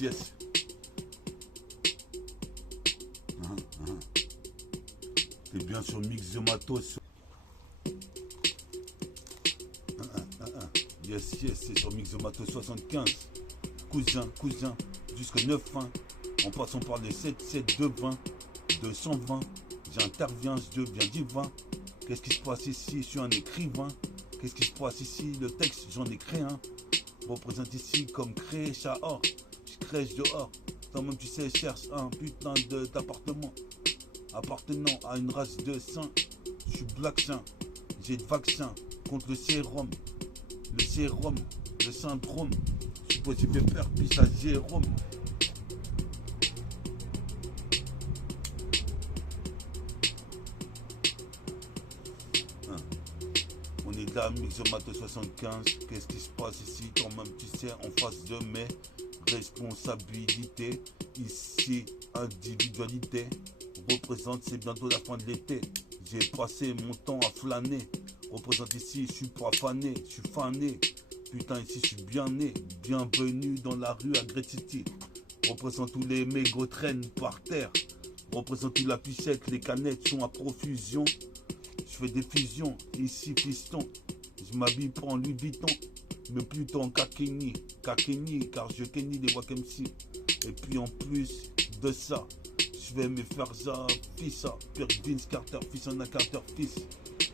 yes. T'es bien sur Mix de Matos. Yes, c'est sur Mix de Matos 75. Cousin, jusqu'au 9-1. En passant par les 7, 220, 220. J'interviens, je deviens divin. Qu'est-ce qui se passe ici? Je suis un écrivain. Qu'est-ce qui se passe ici? Le texte, j'en ai créé un. Représente ici comme créé Chahor. Je crèche dehors. Toi-même, tu sais, cherche un putain d'appartement appartenant à une race de saints. Je suis black saint. J'ai de vaccin contre le sérum. Le sérum, le syndrome. Je suis possible de faire pisse à Jérôme. On est là, Mixomato 75. Qu'est-ce qui se passe ici? Toi-même, tu sais, en face de mes responsabilités. Ici, individualité. Représente, c'est bientôt la fin de l'été. J'ai passé mon temps à flâner. Représente ici, je suis pas fané, je suis fané. Putain, ici, je suis bien né. Bienvenue dans la rue à Great City. Représente tous les mégots traînent par terre. Représente toute la pucette, les canettes sont à profusion. Je fais des fusions, ici piston. Je m'habille pour en Louis Vuitton, mais plutôt en Kakeni, car je kenny des Wack-MC. Et puis en plus de ça, je vais me faire ça, fils ça. Pire que Vince Carter, fils en un Carter, fils.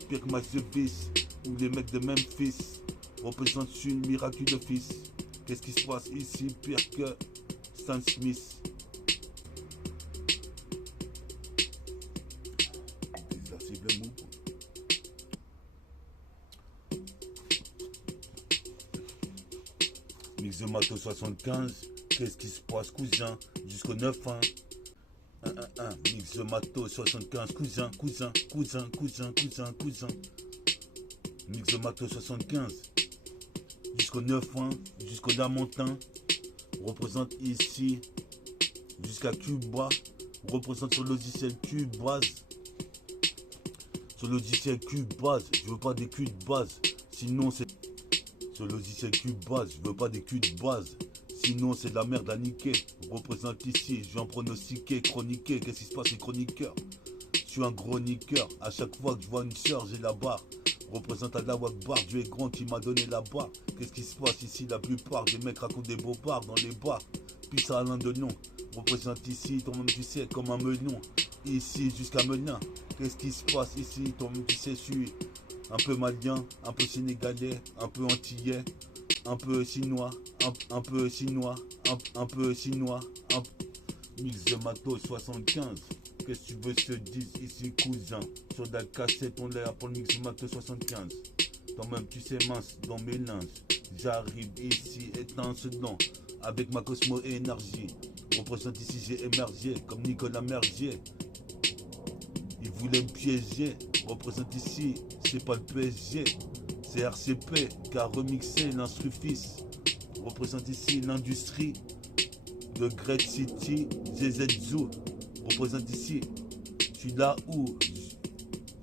Pire que Miles Davis, ou les mecs de Memphis. Représente une miracle de fils. Qu'est-ce qui se passe ici? Pire que Stan Smith. Mix de Mato 75, qu'est-ce qui se passe, cousin? Jusqu'au 9-1. Mix de Mato 75, cousin. Mix de Mato 75. Jusqu'au 9-1, jusqu'au Lamontin. Représente ici jusqu'à Cuba. Représente sur le logiciel Cubase. Sur le logiciel Cubase, je veux pas des culs de base. Sinon c'est... Sur le logiciel Cubase, je veux pas des culs de base. Sinon c'est de la merde à niquer. Représente ici, je viens pronostiquer, chroniquer. Qu'est-ce qui se passe, les chroniqueurs? Je suis un gros niqueur. À chaque fois que je vois une sœur, j'ai la barre. Représente Allah Akbar, Dieu est grand qui m'a donné la barre. Qu'est-ce qui se passe ici? La plupart des mecs racontent des beaux bars dans les bars. Puis ça a l'un de nom. Représente ici, toi-même tu sais, comme un melon. Ici jusqu'à Menin. Qu'est-ce qui se passe ici? Toi-même tu sais, je suis un peu malien, un peu sénégalais, un peu antillais, un peu chinois, un peu chinois, un peu chinois, Mix de Mato 75. Qu'est-ce que tu veux que je te dise ici, cousin? Sur la cassette, on l'a pour le Mix de Mato 75. Toi-même, tu sais, mince, dans mes linges. J'arrive ici, étincelant, avec ma Cosmo énergie. Représente ici, j'ai émergé, comme Nicolas Mergier. Il voulait me piéger. Représente ici, c'est pas le PSG. C'est RCP qui a remixé l'instru fils. Représente ici l'industrie de Great City, ZZ Zoo. Représente ici, je suis là où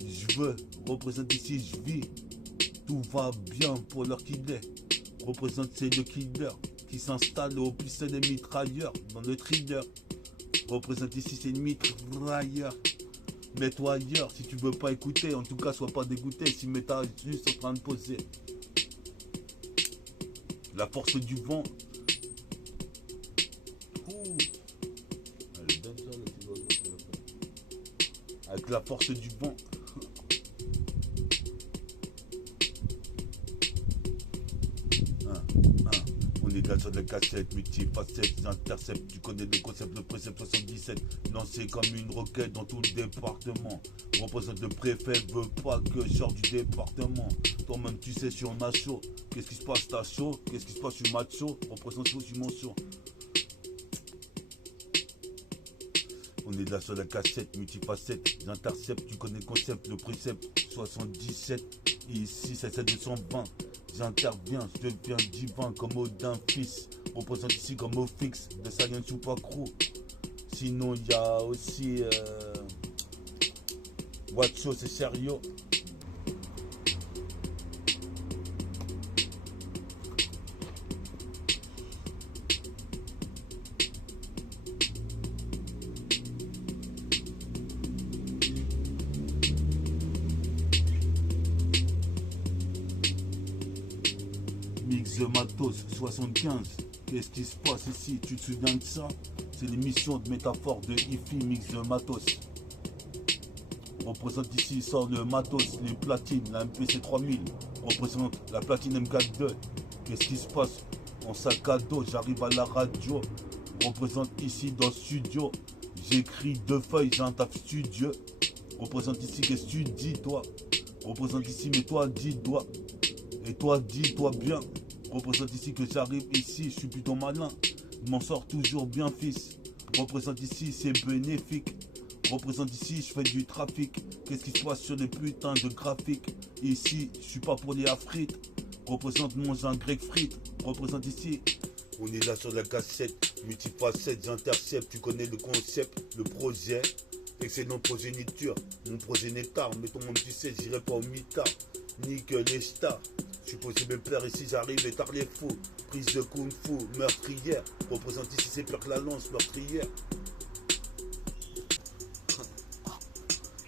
je veux. Représente ici, je vis. Tout va bien pour leur killer. Représente, c'est le killer qui s'installe au plus des mitrailleurs dans le thriller. Représente ici, c'est une mitrailleur. Mets-toi ailleurs si tu veux pas écouter. En tout cas, sois pas dégoûté si méta est juste en train de poser. La force du vent. Ouh. Allez, donne ça, le petit oiseau, tu vas faire. Avec la force du vent. On est là sur la cassette, multifacette, j'intercepte, tu connais le concept, le précepte 77, lancé comme une roquette dans tout le département. Représente le préfet, veut pas que je sorte du département. Toi-même tu sais, je suis en chaud. Qu'est-ce qui se passe, t'as chaud? Qu'est-ce qui se passe, je suis macho? Représente chaud, je suis mon chaud. On est là sur la cassette, multifacette, j'intercepte, tu connais le concept, le précepte 77, ici c'est 220. J'interviens, je deviens divin comme Odin fils. Représente ici comme au fixe de Science Super Crew. Sinon il y a aussi Watcho, c'est sérieux. Mix de Matos 75. Qu'est-ce qui se passe ici? Tu te souviens de ça? C'est l'émission de métaphore de Ifi Mix de Matos. Représente ici, sort le matos, les platines, la MPC 3000. Représente la platine M42. Qu'est-ce qui se passe? En sac à dos, j'arrive à la radio. Représente ici dans le studio. J'écris 2 feuilles, j'ai un taf studio. Représente ici, qu'est-ce que tu dis toi? Représente ici, mais toi dis-toi. Et toi dis-toi bien. Représente ici que j'arrive ici, je suis plutôt malin. Je m'en sors toujours bien fils. Représente ici, c'est bénéfique. Représente ici, je fais du trafic. Qu'est-ce qui se passe sur les putains de graphiques? Ici, je suis pas pour les afrites. Représente mon Jean grec frites. Représente ici. On est là sur la cassette, multifacette, j'intercepte, tu connais le concept, le projet. Excellente progéniture, mon progénitar, mais ton monde tu sais, j'irai pas au mitard, nique les stars. Je suis posé mes pères ici, j'arrive et tard les fous. Prise de kung fu, meurtrière. Représente ici, c'est pire que la lance, meurtrière.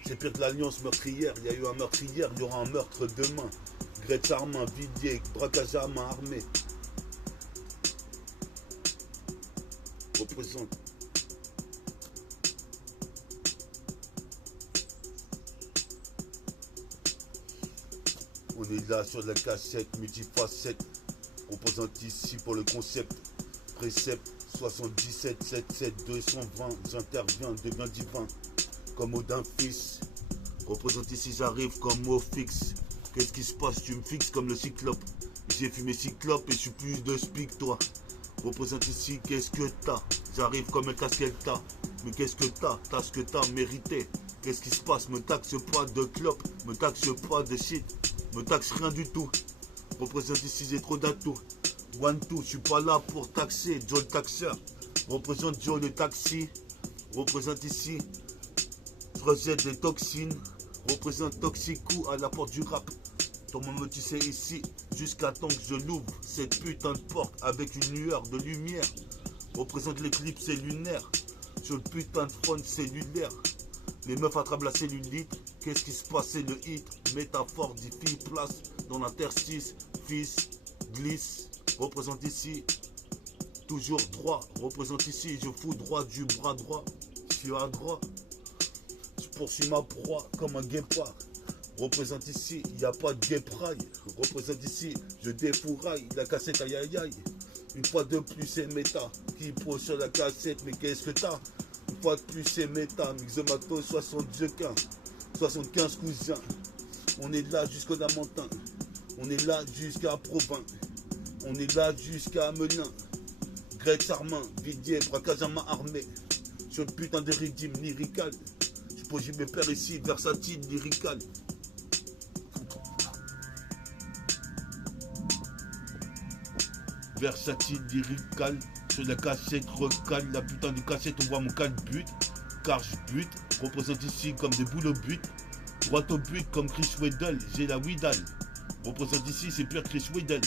C'est pire que l'alliance meurtrière. Il y a eu un meurtre hier, il y aura un meurtre demain. Grette Armin, Vidier, braquage à main armée. Représente. On est là sur la cassette, multifacette. Représente ici pour le concept. Précepte 77 77 220. J'interviens, deviens divin. Comme Odin fils. Représente ici, j'arrive comme mot fixe. Qu'est-ce qui se passe? Tu me fixes comme le cyclope. J'ai fumé cyclope et je suis plus de speak que toi. Représente ici, qu'est-ce que t'as? J'arrive comme un casquette t'as. Mais qu'est-ce que t'as? T'as ce que t'as mérité. Qu'est-ce qui se passe? Me taxe pas de clope, me taxe pas de shit, me taxe rien du tout. Représente ici, j'ai trop d'atouts. One, two, je suis pas là pour taxer. Joe le taxeur. Représente Joe le taxi. Représente ici, je rejette les toxines. Représente Toxicou à la porte du rap. Ton moment tu sais ici, jusqu'à temps que je l'ouvre cette putain de porte avec une lueur de lumière. Représente l'éclipse lunaire sur le putain de front cellulaire. Les meufs attrapent la cellulite. Qu'est-ce qui se passe? C'est le hit. Métaphore d'Ifi, place dans l'interstice. Fils, glisse. Représente ici, toujours droit. Représente ici, je fous droit du bras droit. Je suis à droit. Je poursuis ma proie comme un guépard. Représente ici, il n'y a pas de guépraille. Représente ici, je défouraille la cassette aïe aïe aïe. Une fois de plus c'est méta qui pose sur la cassette, mais qu'est-ce que t'as? Une fois de plus c'est méta, Mix de Matos 75 cousins. On est là jusqu'au Lamentin. On est là jusqu'à Provins. On est là jusqu'à Melun. Greg Charmin, Vidier, braquage à main armée. Sur le putain de rythme lyrical. Je pose mes pères ici, versatile, lyrical. Versatile, lyrical. Sur la cassette, recale. La putain de cassette, on voit mon calbut. Car je bute. Représente ici comme des boules au but. Droit au but comme Chris Weddle. J'ai la Widal. Représente ici, c'est pire Chris Weddle.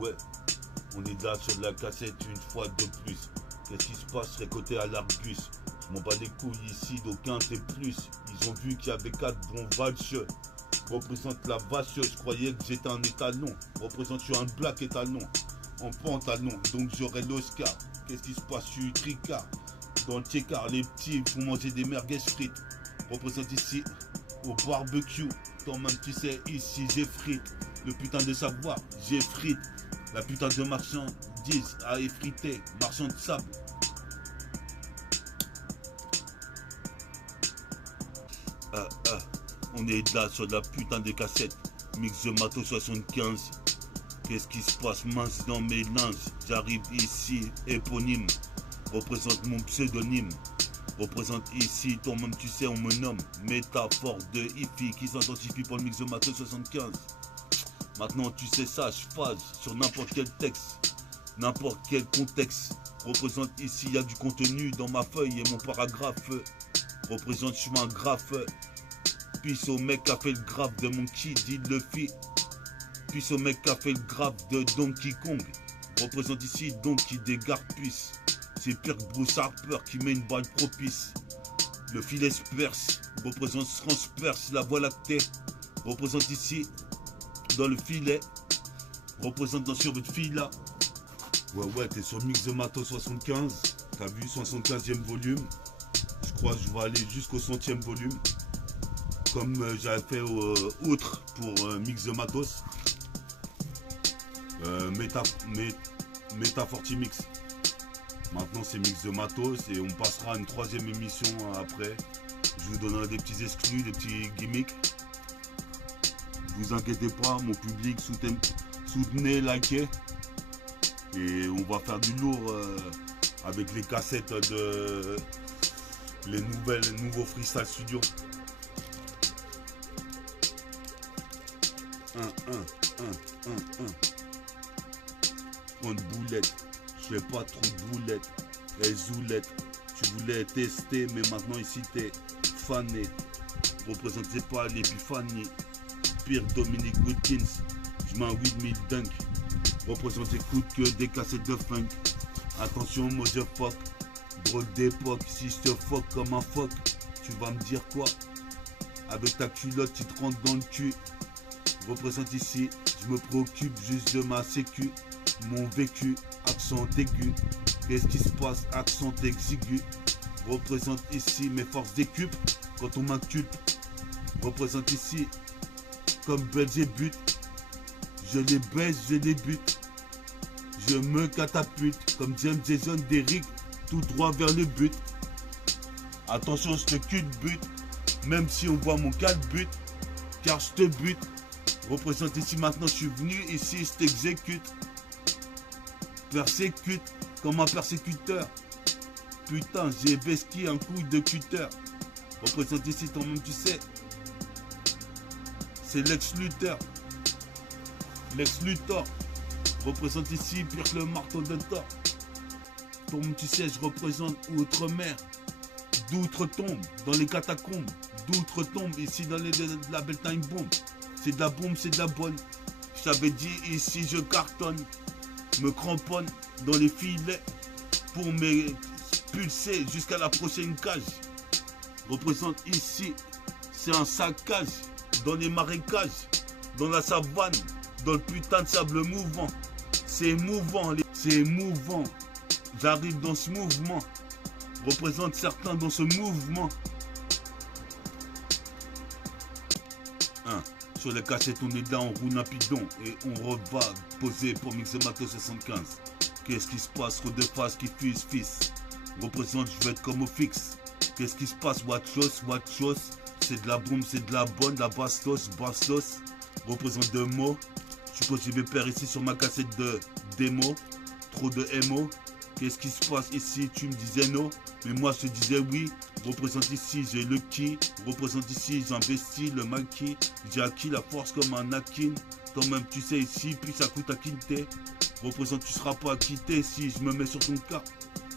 Ouais. On est là sur la cassette une fois de plus. Qu'est-ce qui se passe? Je serais côté à l'Argus. Je m'en bats les couilles ici d'aucun c'est plus. Ils ont vu qu'il y avait 4 bons valcheux. Représente la vache, je croyais que j'étais un étalon. Représente, je suis un black étalon. En pantalon, donc j'aurai l'Oscar. Qu'est-ce qui se passe? Je suis tricard. Dans le tiécar, les petits font manger des merguez frites. Représente ici au barbecue. Toi-même tu sais, ici j'ai frites. Le putain de savoir, j'ai frites. La putain de marchandise à effriter. Marchand de sable. On est là sur la putain de cassette. Mix de Matos 75. Qu'est-ce qui se passe? Mince dans mes linges. J'arrive ici, éponyme. Représente mon pseudonyme. Représente ici, toi-même tu sais, on me nomme. Métaphore de Ifi qui s'identifie pour le Mix de Matos 75. Maintenant tu sais ça, je phase sur n'importe quel texte, n'importe quel contexte. Représente ici, il y a du contenu dans ma feuille et mon paragraphe. Représente, je suis un graphe. Puis au mec qui a fait le graphe de Monkey D. Luffy. Puis au mec qui a fait le graphe de Donkey Kong. Représente ici Donkey des garpuces. C'est pire que Bruce Harper qui met une balle propice. Le filet se perce, représente transperce la voie lactée, représente ici dans le filet, représente dans sur votre fille là. Ouais, t'es sur Mix The Mato 75, t'as vu, 75e volume. Je crois que je vais aller jusqu'au 100e volume, comme j'avais fait outre pour Mix The Matos. Forti Mix. Maintenant c'est Mix The Matos et on passera à une 3e émission après. Je vous donnerai des petits exclus, des petits gimmicks. Vous inquiétez pas, mon public, soutenez, likez. Et on va faire du lourd avec les cassettes de les nouveaux Freestyle Studio. 1. Prends de boulettes, je fais pas trop de boulettes. Et zoulette, tu voulais tester, mais maintenant ici t'es fané. Représenté par l'épiphanie. Pire Dominique Wilkins, je mets un 8000 dunk. Représenté coûte que des cassettes de funk. Attention, moi je fuck. Drôle d'époque, si je te fuck comme un fuck, tu vas me dire quoi? Avec ta culotte, tu te rentres dans le cul. Représente ici, je me préoccupe juste de ma sécu. Mon vécu, accent aigu. Qu'est-ce qui se passe? Accent exigu. Représente ici mes forces d'écupe. Quand on m'inculpe, représente ici comme Belzébuth. Je les baisse, je les bute. Je me catapulte comme James Jason Derrick, tout droit vers le but. Attention, je te culbute, même si on voit mon calbut, car je te bute. Représente ici maintenant, je suis venu ici, je t'exécute. Persécute comme un persécuteur. Putain, j'ai besqué un coup de cutter. Représente ici, toi-même tu sais. C'est Lex Luthor. Lex Luthor. Représente ici pire que le marteau de Thor. Toi-même tu sais, je représente Outre-mer. D'outre-tombe, dans les catacombes. D'outre-tombe, ici dans la Belle Time Bomb. C'est de la bombe, c'est de la bonne. Je t'avais dit, ici je cartonne. Me cramponne dans les filets pour me pulser jusqu'à la prochaine cage. Représente ici, c'est un saccage dans les marécages, dans la savane, dans le putain de sable mouvant. C'est mouvant, c'est mouvant. J'arrive dans ce mouvement. Représente certains dans ce mouvement. Sur les cassettes, on est là, on roule un bidon et on va poser pour Mix The Mato 75. Qu'est-ce qui se passe? Trop de faces qui fusent, fils. Représente, je vais être comme au fixe. Qu'est-ce qui se passe? Watch chose. C'est de la bombe, c'est de la bonne, la bastos. Représente deux mots. Je suppose que je vais perdre ici sur ma cassette de démo. Trop de MO. Qu'est-ce qui se passe ici? Tu me disais non, mais moi je te disais oui. Représente ici, j'ai le qui. Représente ici, j'investis le maquis. J'ai acquis la force comme un Akin. Toi-même tu sais ici, puis ça coûte à quitter. Représente, tu seras pas acquitté si je me mets sur ton cas.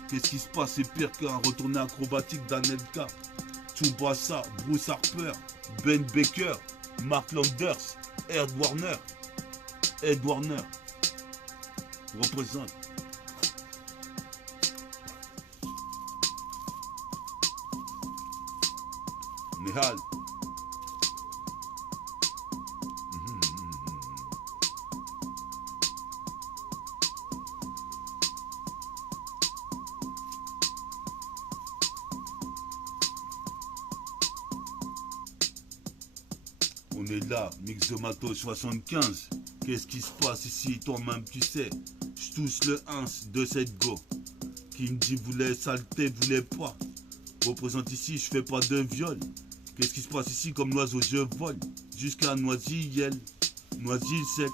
Qu'est-ce qui se passe? C'est pire qu'un retourné acrobatique d'Anelka. Tsubasa, Bruce Harper, Ben Baker, Mark Landers, Ed Warner. Représente. Nehal. On est là, Mix The Mato 75. Qu'est-ce qui se passe ici? Toi-même tu sais. Je touche le 1 de cette go. Qui me dit voulait saleté, voulait pas. Représente ici, je fais pas de viol. Qu'est-ce qui se passe ici? Comme l'oiseau je vole jusqu'à Noisy-Yel, Noisy-Sec.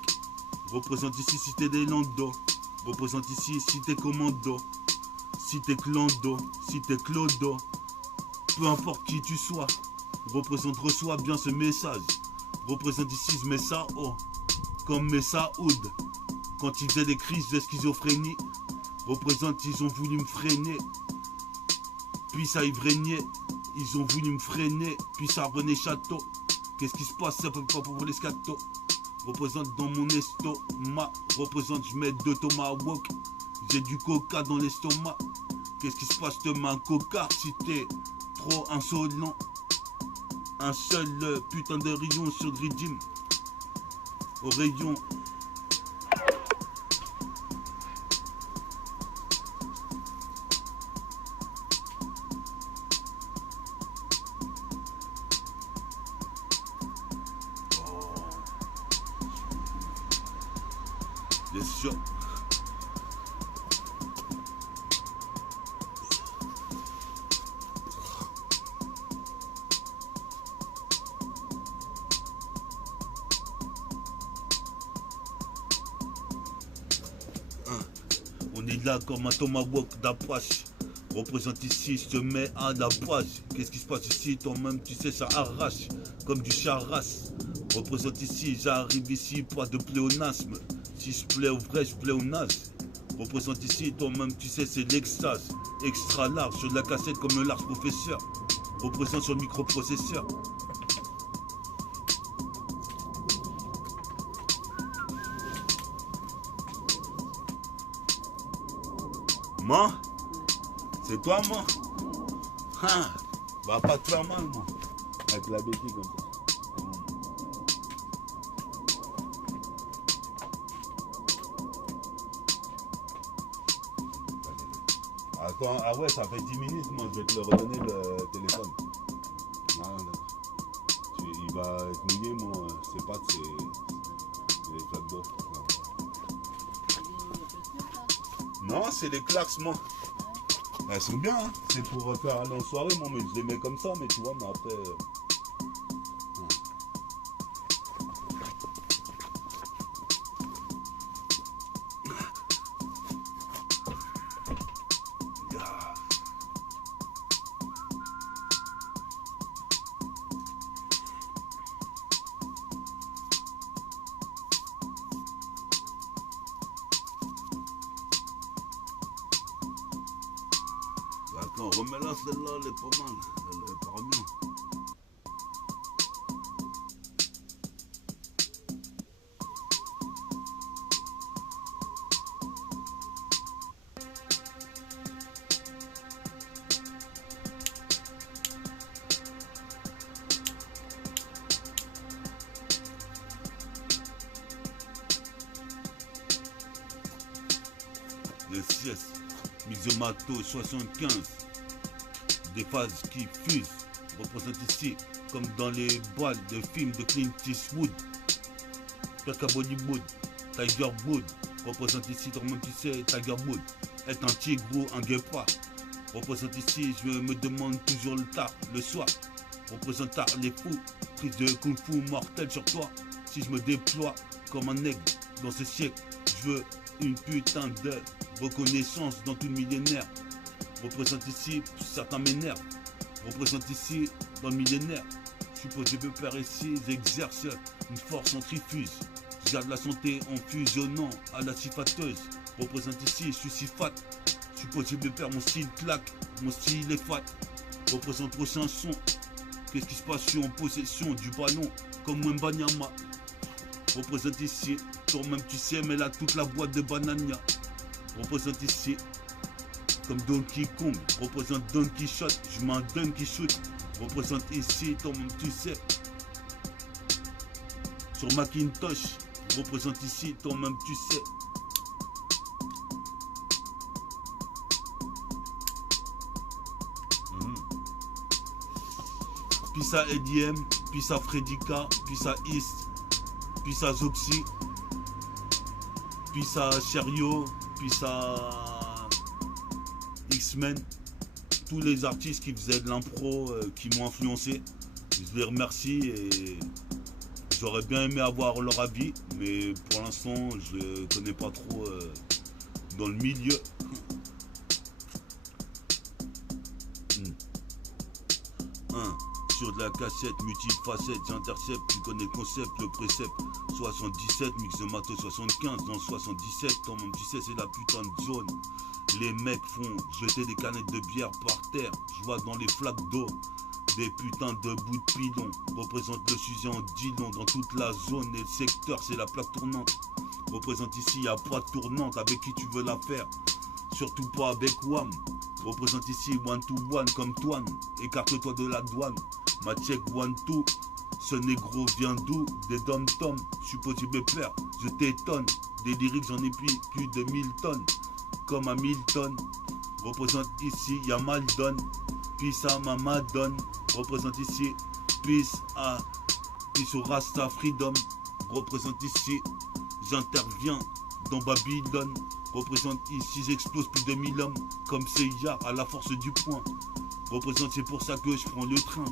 Représente ici si t'es des Lando. Représente ici si t'es commando. Si t'es clando, si t'es clodo. Peu importe qui tu sois. Représente, reçois bien ce message. Représente ici, je mets ça haut. Comme Messa Hood. Quand ils faisaient des crises de schizophrénie. Représente, ils ont voulu me freiner. Puis ça ivrégnait. Ils ont voulu me freiner, puis ça revenait château. Qu'est-ce qui se passe? Ça peut pas pour les scatos. Représente dans mon estomac. Représente, je mets 2 tomahawks. J'ai du coca dans l'estomac. Qu'est-ce qui se passe? Je te mets un coca si t'es trop insolent. Un seul putain de rayon sur le régime. Au rayon. Bien sûr. On est là comme un tomahawk d'Apache. Représente ici, je te mets à la base. Qu'est-ce qui se passe ici? Toi-même, tu sais, ça arrache comme du charras. Représente ici, j'arrive ici, pas de pléonasme. Si je plais au vrai, je plais au naze. Représente ici, toi-même, tu sais, c'est l'extase. Extra large sur la cassette comme le large professeur. Représente sur le microprocesseur. Moi? C'est toi, moi? Hein? Va pas te faire mal, moi. Avec la béquille comme ça. Attends, ah ouais, ça fait 10 minutes, moi, je vais te le redonner le téléphone. Ah, d'accord. Il va être mouillé, moi, c'est pas, c'est les flaques d'eau. Non, c'est les claques, moi. Elles sont bien, hein. C'est pour faire aller en soirée, moi, mais je les mets comme ça, mais tu vois, mais après... Attends, remets-la celle-là, elle est pas mal. Elle est pas bien. Yes. Mixomato 75. Des phases qui fusent. Représente ici comme dans les balles de films de Clint Eastwood. Perka Bollywood. Tiger Wood. Représente ici, toi-même tu sais, Tiger Wood. Est un tigre ou un guépard. Représente ici, je me demande toujours le tard, le soir. Représente tard les fous. Prise de kung fu mortel sur toi. Si je me déploie comme un aigle dans ce siècle, je veux une putain de reconnaissance dans tout le millénaire. Représente ici, certains m'énervent. Représente ici dans le millénaire. Je suppose que je peux faire ici, j'exerce une force centrifuge. Je garde la santé en fusionnant à la sifateuse. Représente ici, je suis si fat. Je suppose que je peux faire mon style claque, mon style est fat. Représente prochain son. Qu'est-ce qui se passe? Je suis en possession du ballon comme Mbanyama. Représente ici, toi-même tu sais, mais là toute la boîte de banania. Représente ici, comme Donkey Kong. Représente Don Quichotte, je mets un Donkey Shoot. Représente ici, toi-même tu sais. Sur Macintosh, représente ici, toi-même tu sais. Pissa EDM, Pissa Fredika, Pissa East, Pissa Zoxy, Pissa Cherio, Pissa X-Men, tous les artistes qui faisaient de l'impro, qui m'ont influencé, je les remercie et j'aurais bien aimé avoir leur avis, mais pour l'instant je ne connais pas trop dans le milieu. Sur de la cassette, multifacette, j'intercepte, tu connais le concept, le précepte. 77, Mixomato 75, dans 77, toi-même tu sais c'est la putain de zone. Les mecs font jeter des canettes de bière par terre, je vois dans les flaques d'eau des putains de bouts de pilon. Représente le sujet en dilon dans toute la zone et le secteur c'est la plaque tournante. Représente ici, y a pas de tournante avec qui tu veux la faire, surtout pas avec WAM. Représente ici one to one comme Toine. Écarte-toi de la douane. Ma check one two. Ce négro vient d'où? Des dom-toms. Supposé père, je t'étonne. Des lyrics j'en ai plus de 1000 tonnes. Comme à Milton. Représente ici y'a Maldon. Peace à ma Madone. Représente ici peace au Rasta Freedom. Représente ici j'interviens dans Babylone. Représente ici j'explose plus de 1000 hommes. Comme Seiya à la force du point. Représente, c'est pour ça que je prends le train.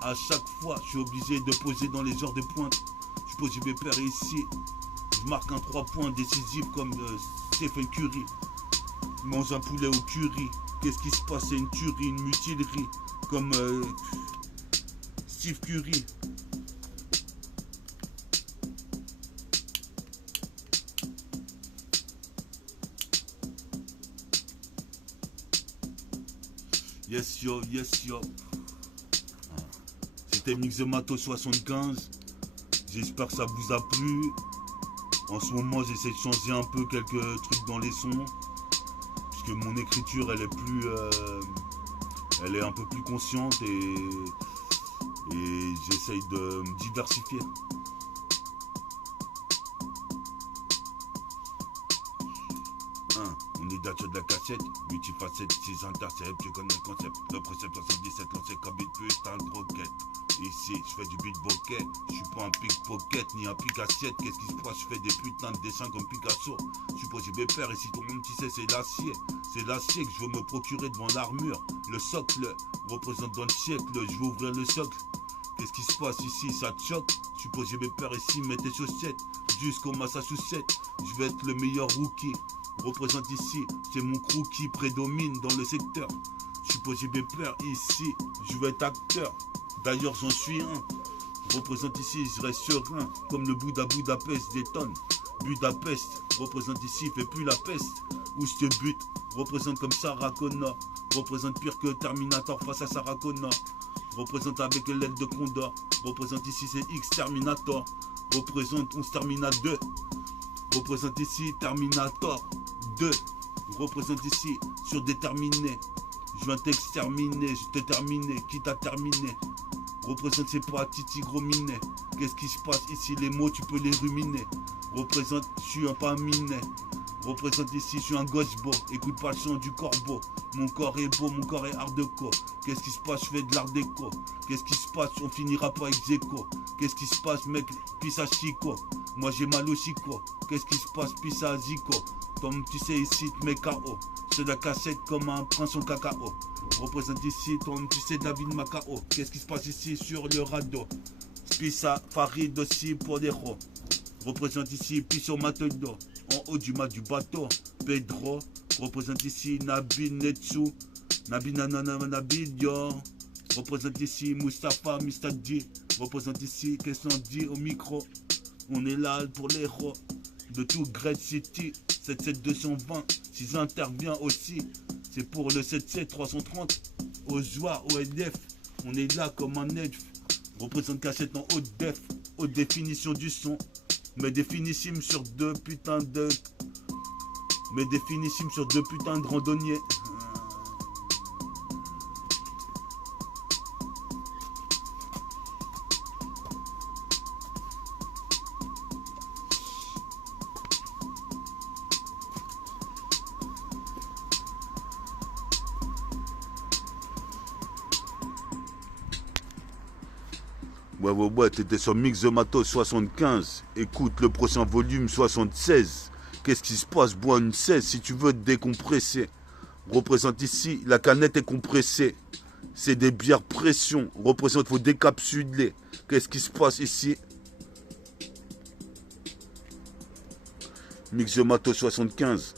À chaque fois je suis obligé de poser dans les heures de pointe. Je pose mes pères ici. Je marque un 3 points décisif comme Stephen Curry. Je mange un poulet au curry. Qu'est-ce qui se passe? C'est une tuerie, une mutilerie. Comme Steve Curry. Yes yo, yes yo. C'était Mixomato 75. J'espère que ça vous a plu. En ce moment, j'essaie de changer un peu quelques trucs dans les sons. Puisque mon écriture, elle est plus... elle est un peu plus consciente et j'essaye de me diversifier. On est d'achat de la cassette, multifacette, 6 intercepts, je connais le concept. Le précepte 77 lancé comme une putain de roquette. Ici, je fais du beat bokeh, je suis pas un pickpocket ni un pic assiette. Qu'est-ce qui se passe? Je fais des putains de dessins comme Picasso. Je suppose que mes pères ici, tout le monde sait, c'est l'acier. C'est l'acier que je veux me procurer devant l'armure. Le socle représente dans le siècle, je veux ouvrir le socle. Qu'est-ce qui se passe ici? Ça te choque? Je suppose que mes pères ici, mets tes chaussettes. Jusqu'au Massachusetts, je vais être le meilleur rookie. Représente ici, c'est mon crew qui prédomine dans le secteur. Je suppose que mes pères ici, je vais être acteur. D'ailleurs j'en suis un. Représente ici, je reste serein. Comme le Bouddha Budapest détonne. Budapest, représente ici, fait plus la peste. Où je te bute, représente comme Sarah Connor. Représente pire que Terminator face à Sarah Connor. Représente avec l'aile de Condor. Représente ici, c'est X Terminator. Représente, on se termine à 2. Représente ici, Terminator 2. Représente ici, surdéterminé. Je viens t'exterminer, je t'ai terminé, qui t'a terminé. Représente, c'est pas Titi gros minet. Qu'est-ce qui se passe ici? Les mots, tu peux les ruminer. Représente, je suis un pas minet. Représente ici, je suis un gosse beau. Écoute pas le son du corbeau. Mon corps est beau, mon corps est hardcore. Qu'est-ce qui se passe? Je fais de l'art déco. Qu'est-ce qui se passe? On finira pas avec Zeko. Qu'est-ce qui se passe, mec? Pisse à Chico. Moi j'ai mal au Chico. Qu'est-ce qui se passe? Pisse à Zico. Tom, tu sais ici, tu mets KO. C'est la cassette comme un prince au cacao. Représente ici, Tom, tu sais David Macao. Qu'est-ce qui se passe ici sur le radeau? Pisse à Farid aussi pour les ros. Représente ici, pisse au Mateldo. En haut du mât du bateau, Pedro. Représente ici Nabil Netsu. Nabil Yo. Représente ici Mustapha Mistadi. Représente ici qu'est-ce qu'on dit au micro. On est là pour les héros de tout Great City. 77220. Si j'interviens aussi, c'est pour le 77330. Aux joies, au LF. On est là comme un elfe. Représente cassette en haute def. Haute définition du son. Mais définissime sur deux putains de... Mais définissime sur deux putains de randonniers. Ouais, t'étais sur Mixomato 75. Écoute le prochain volume 76. Qu'est-ce qui se passe? Bois une 16 si tu veux te décompresser. Représente ici, la canette est compressée. C'est des bières pression. Représente, faut décapsuler. Qu'est-ce qui se passe ici? Mixomato 75.